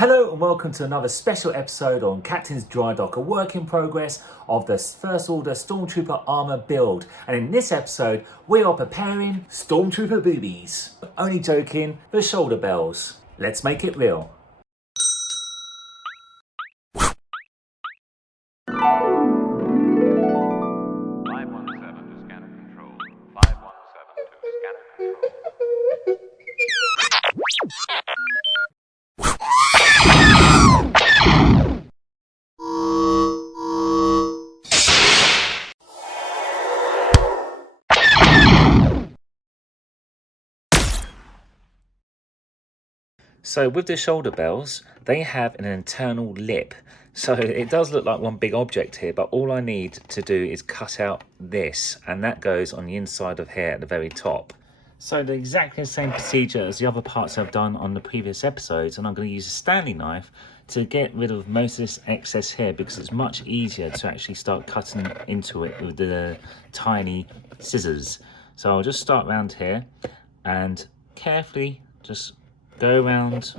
Hello and welcome to another special episode on Captain's Drydock, a work in progress of the First Order Stormtrooper Armour build. And in this episode, we are preparing Stormtrooper boobies. Only joking, the shoulder bells. Let's make it real. So with the shoulder bells, they have an internal lip. So it does look like one big object here, but all I need to do is cut out this, and that goes on the inside of here at the very top. So the exactly the same procedure as the other parts I've done on the previous episodes, and I'm going to use a Stanley knife to get rid of most of this excess here, because it's much easier to actually start cutting into it with the tiny scissors. So I'll just start around here and carefully just go around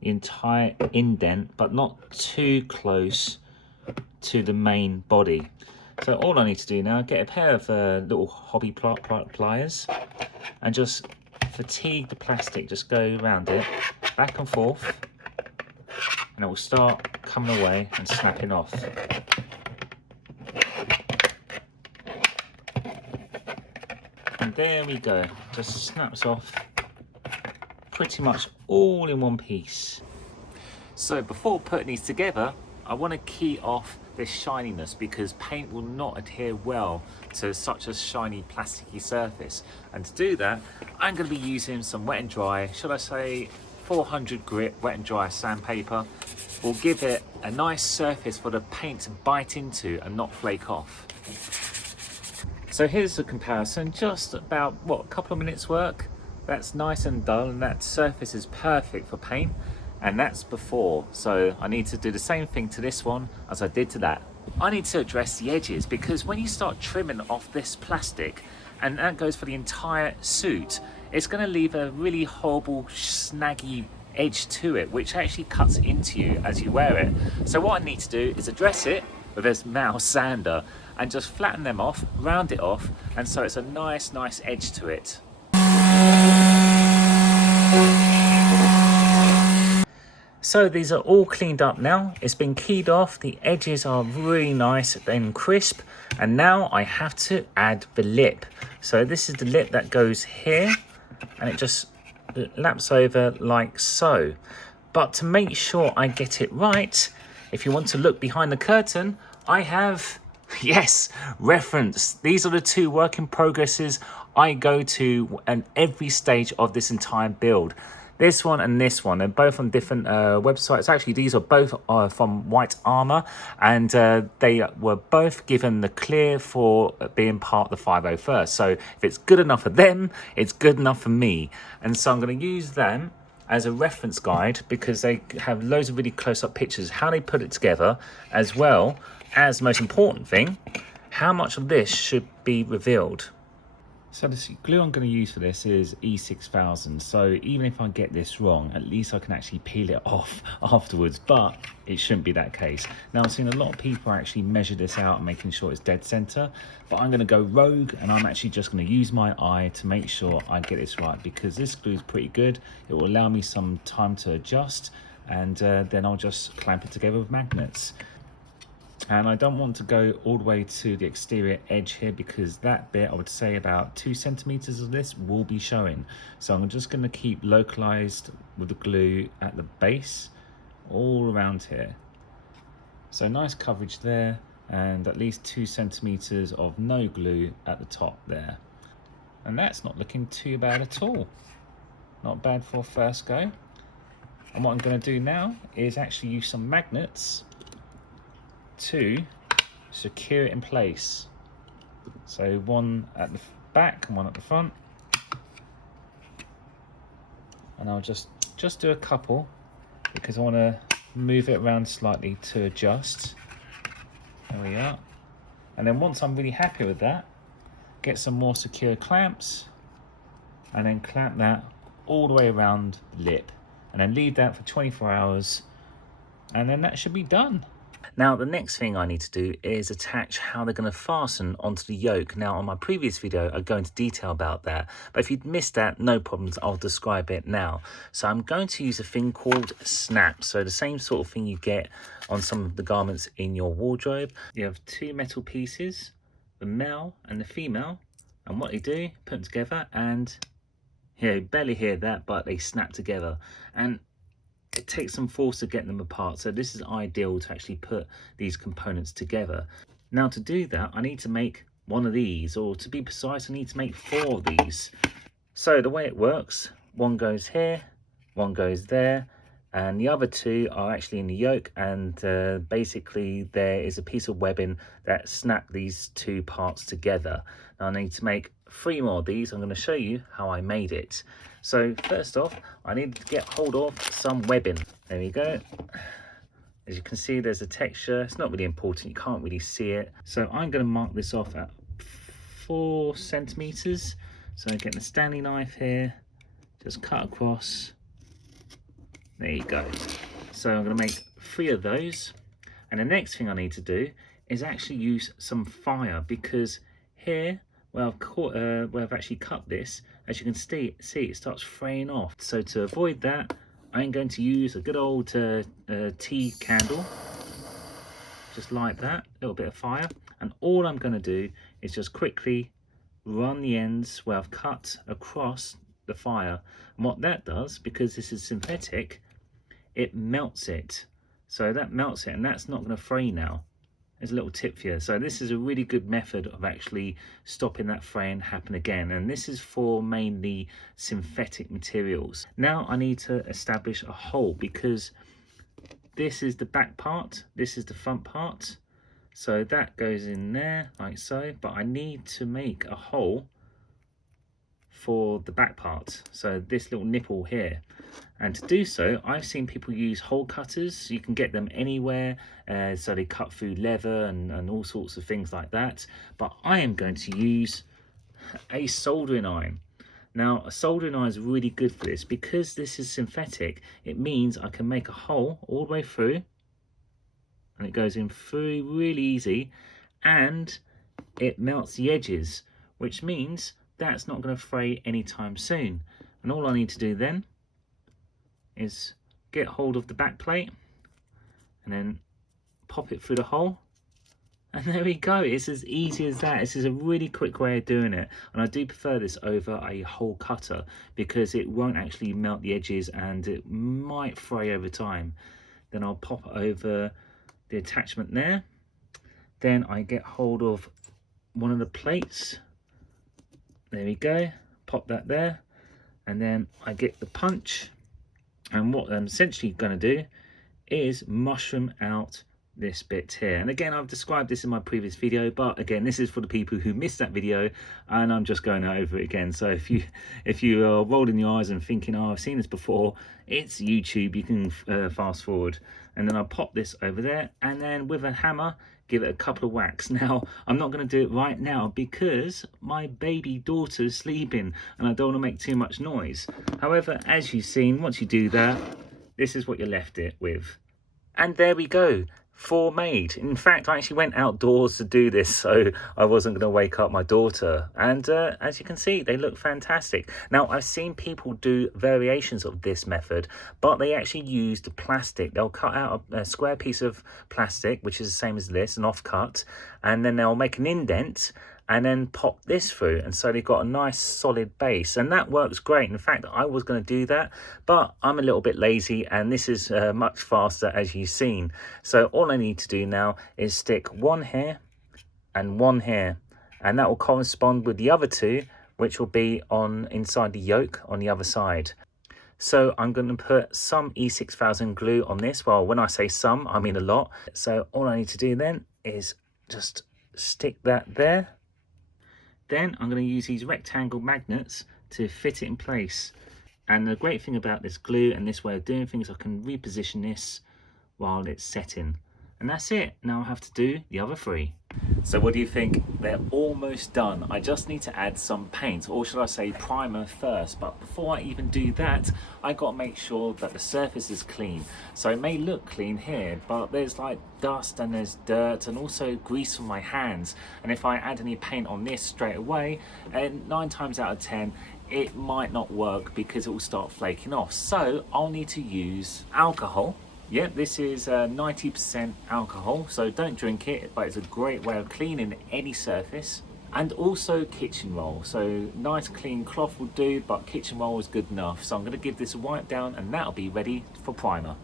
the entire indent, but not too close to the main body. So all I need to do now, get a pair of little hobby pliers and just fatigue the plastic, just go around it, back and forth, and it will start coming away and snapping off. And there we go, just snaps off pretty much all in one piece. So before putting these together, I want to key off this shininess, because paint will not adhere well to such a shiny plasticky surface. And to do that, I'm going to be using some wet and dry, should I say 400 grit wet and dry sandpaper. Will give it a nice surface for the paint to bite into and not flake off. So here's the comparison, just about a couple of minutes work. That's nice and dull, and that surface is perfect for paint, and that's before. So I need to do the same thing to this one as I did to that. I need to address the edges, because when you start trimming off this plastic, and that goes for the entire suit, it's going to leave a really horrible snaggy edge to it, which actually cuts into you as you wear it. So what I need to do is address it with this mouse sander and just flatten them off, round it off, and so it's a nice edge to it. So these are all cleaned up now. It's been keyed off. The edges are really nice and crisp. And now I have to add the lip. So this is the lip that goes here, and it just laps over like so. But to make sure I get it right, if you want to look behind the curtain, I have, yes, reference. These are the two work in progresses I go to at every stage of this entire build. This one and this one, they're both on different websites. Actually, these are both from White Armour, and they were both given the clear for being part of the 501st. So if it's good enough for them, it's good enough for me. And so I'm going to use them as a reference guide, because they have loads of really close-up pictures, how they put it together, as well as the most important thing, how much of this should be revealed. So the glue I'm going to use for this is E6000, so even if I get this wrong, at least I can actually peel it off afterwards, but it shouldn't be that case. Now I've seen a lot of people actually measure this out and making sure it's dead center, but I'm going to go rogue, and I'm actually just going to use my eye to make sure I get this right, because this glue is pretty good. It will allow me some time to adjust, and then I'll just clamp it together with magnets. And I don't want to go all the way to the exterior edge here, because that bit, I would say about 2 centimeters of this will be showing. So I'm just going to keep localized with the glue at the base all around here. So nice coverage there, and at least 2 centimeters of no glue at the top there. And that's not looking too bad at all. Not bad for a first go. And what I'm going to do now is actually use some magnets to secure it in place. So one at the back and one at the front, and I'll just do a couple, because I want to move it around slightly to adjust. There we are. And then once I'm really happy with that, get some more secure clamps, and then clamp that all the way around the lip. and then leave that for 24 hours, and then that should be done. Now, the next thing I need to do is attach how they're going to fasten onto the yoke. Now, on my previous video, I go into detail about that. But if you'd missed that, no problems, I'll describe it now. So I'm going to use a thing called snap. So the same sort of thing you get on some of the garments in your wardrobe. You have two metal pieces, the male and the female. And what they do, put them together, and you barely hear that, but they snap together. And it takes some force to get them apart, so this is ideal to actually put these components together. Now, to do that, I need to make one of these, or to be precise, I need to make 4 of these. So the way it works, one goes here, one goes there, and the other 2 are actually in the yoke, and basically there is a piece of webbing that snap these 2 parts together. Now I need to make 3 more of these. I'm going to show you how I made it. So first off, I need to get hold of some webbing. There we go. As you can see, there's a texture. It's not really important, you can't really see it. So I'm going to mark this off at 4 centimeters. So I'm getting a Stanley knife here, just cut across. There you go. So I'm going to make 3 of those. And the next thing I need to do is actually use some fire, because here where I've actually cut this, as you can see it starts fraying off. So to avoid that, I'm going to use a good old tea candle, just like that, a little bit of fire. And all I'm going to do is just quickly run the ends where I've cut across the fire. And what that does, because this is synthetic, it melts it. So that melts it, and that's not going to fray now. There's a little tip for you. So this is a really good method of actually stopping that fraying happen again. And this is for mainly synthetic materials. Now I need to establish a hole, because this is the back part, this is the front part. So that goes in there like so, but I need to make a hole for the back part. So this little nipple here. And to do so, I've seen people use hole cutters. You can get them anywhere, so they cut through leather and all sorts of things like that. But I am going to use a soldering iron. Now, a soldering iron is really good for this, because this is synthetic. It means I can make a hole all the way through, and it goes in through really easy, and it melts the edges, which means that's not going to fray anytime soon. And all I need to do then is get hold of the back plate and then pop it through the hole, and there we go. It's as easy as that. This is a really quick way of doing it, and I do prefer this over a hole cutter, because it won't actually melt the edges and it might fray over time. Then I'll pop over the attachment there. Then I get hold of one of the plates. There we go, pop that there, and then I get the punch. And what I'm essentially going to do is mushroom out this bit here. And again, I've described this in my previous video, but again, this is for the people who missed that video, and I'm just going over it again. So if you are rolling your eyes and thinking, oh, I've seen this before, it's YouTube, you can fast forward. And then I'll pop this over there, and then with a hammer, give it a couple of whacks. Now, I'm not going to do it right now, because my baby daughter's sleeping and I don't want to make too much noise. However, as you've seen, once you do that, this is what you're left it with. And there we go. 4 made. In fact, I actually went outdoors to do this, so I wasn't going to wake up my daughter. And as you can see, they look fantastic. Now, I've seen people do variations of this method, but they actually use the plastic. They'll cut out a square piece of plastic, which is the same as this, an offcut, and then they'll make an indent and then pop this through, and so they've got a nice solid base, and that works great. In fact, I was going to do that, but I'm a little bit lazy, and this is much faster, as you've seen. So all I need to do now is stick one here and one here, and that will correspond with the other 2, which will be on inside the yoke on the other side. So I'm going to put some E6000 glue on this. Well, when I say some, I mean a lot. So all I need to do then is just stick that there. Then I'm going to use these rectangle magnets to fit it in place. And the great thing about this glue and this way of doing things, I can reposition this while it's setting. And that's it. Now I have to do the other 3. So what do you think? They're almost done. I just need to add some paint, or should I say primer first. But before I even do that, I got to make sure that the surface is clean. So it may look clean here, but there's like dust and there's dirt and also grease from my hands. And if I add any paint on this straight away, and 9 times out of 10, it might not work because it will start flaking off. So I'll need to use alcohol. Yeah, this is 90% alcohol, so don't drink it, but it's a great way of cleaning any surface. And also kitchen roll, so nice clean cloth will do, but kitchen roll is good enough. So I'm going to give this a wipe down and that'll be ready for primer.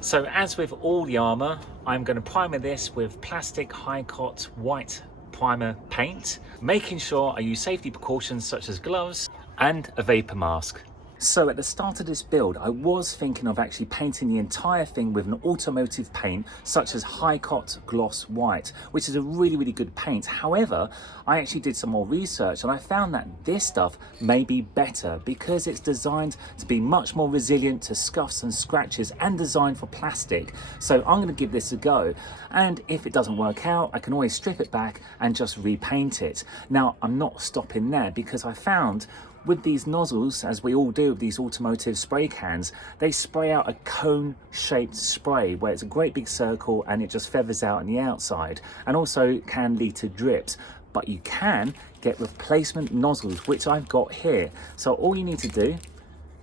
So as with all the Armour, I'm going to primer this with plastic high-cot white primer paint, making sure I use safety precautions such as gloves and a vapor mask. So at the start of this build, I was thinking of actually painting the entire thing with an automotive paint such as high-cot gloss white, which is a really good paint. However, I actually did some more research and I found that this stuff may be better because it's designed to be much more resilient to scuffs and scratches and designed for plastic. So I'm going to give this a go, and if it doesn't work out, I can always strip it back and just repaint it. Now, I'm not stopping there because I found with these nozzles, as we all do with these automotive spray cans, they spray out a cone-shaped spray where it's a great big circle and it just feathers out on the outside, and also can lead to drips. But you can get replacement nozzles, which I've got here. So all you need to do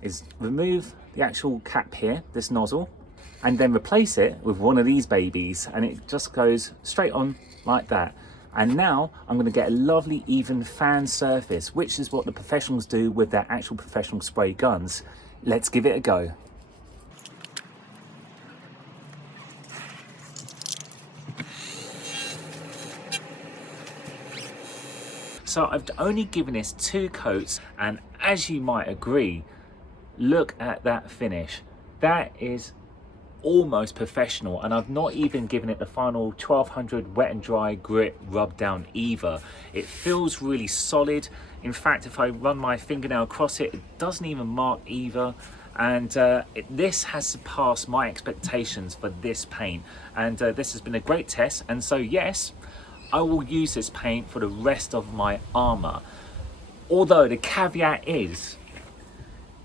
is remove the actual cap here, this nozzle, and then replace it with one of these babies, and it just goes straight on like that. And now I'm going to get a lovely even fan surface, which is what the professionals do with their actual professional spray guns. Let's give it a go. So I've only given this 2 coats, and as you might agree, look at that finish. That is almost professional, and I've not even given it the final 1200 wet and dry grit rub down either. It feels really solid. In fact, if I run my fingernail across it, it doesn't even mark either. And this has surpassed my expectations for this paint, and this has been a great test. And so yes, I will use this paint for the rest of my Armour, although the caveat is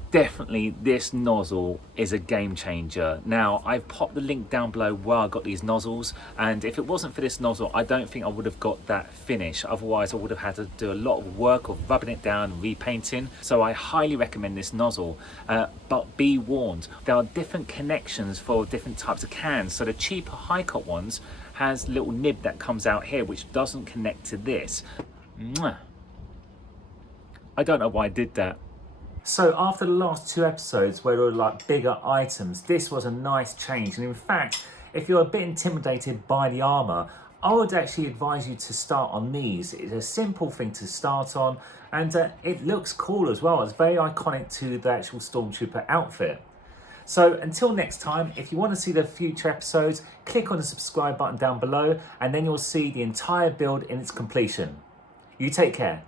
definitely this nozzle is a game changer. Now, I've popped the link down below where I got these nozzles, and if it wasn't for this nozzle, I don't think I would have got that finish. Otherwise, I would have had to do a lot of work of rubbing it down and repainting. So I highly recommend this nozzle, but be warned, there are different connections for different types of cans. So the cheaper high-cot ones has a little nib that comes out here which doesn't connect to this. I don't know why I did that. So after the last 2 episodes where there were like bigger items, this was a nice change. And in fact, if you're a bit intimidated by the Armour, I would actually advise you to start on these. It's a simple thing to start on, and it looks cool as well. It's very iconic to the actual Stormtrooper outfit. So until next time, if you want to see the future episodes, click on the subscribe button down below, and then you'll see the entire build in its completion. You take care.